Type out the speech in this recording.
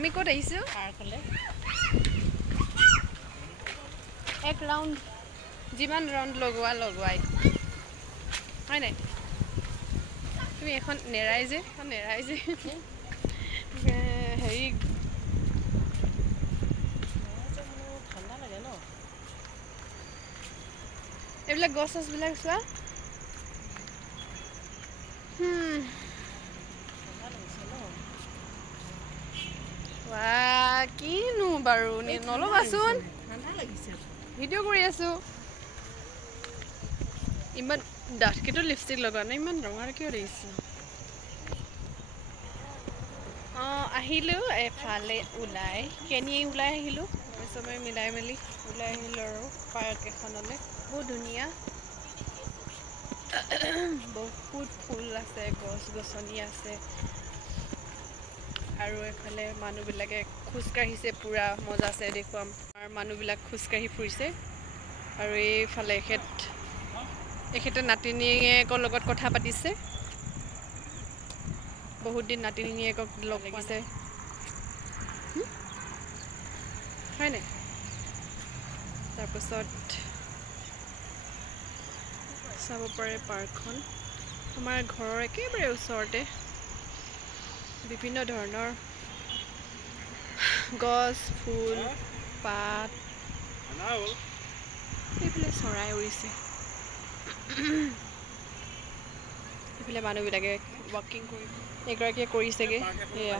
আমি ক'ত আহিছোঁ পাৰ্কলে এক ৰাউণ্ড যিমান ৰাউণ্ড লগোৱাই হয় নাই তুমি এখন নেৰাই যে হেৰি ঠাণ্ডা লাগে ন এইবিলাক গছ চছবিলাক চোৱা কিনো বাৰু নল'বাচোন ভিডিঅ' কৰি আছোঁ ইমান ডাঠকেতো লিপষ্টিক লগা নাই ইমান ৰঙা কিয় দেখিছোঁ অঁ আহিলোঁ এফালে ওলাই ওলাই আহিলোঁ চবে মিলাই মেলি ওলাই আহিলোঁ আৰু পাৰ্ক এখনলৈ বহুত ধুনীয়া বহুত ফুল আছে গছ গছনি আছে আৰু এফালে মানুহবিলাকে খোজকাঢ়িছে পূৰা মজা আছে দেখুৱাম আৰু মানুহবিলাক খোজকাঢ়ি ফুৰিছে আৰু এইফালে এখেতে নাতিনীয়েকৰ লগত কথা পাতিছে বহুত দিন নাতিনীয়েকক লগ লাগিছে হয় নাই তাৰপাছত চাব পাৰে পাৰ্কখন আমাৰ ঘৰৰ একেবাৰে ওচৰতে বিভিন্ন ধৰণৰ গছ ফুল পাত এইফালে চৰাই উৰিছে এইফালে মানুহবিলাকে ৱাকিং কৰি এগৰাকীয়ে কৰিছেগৈ এয়া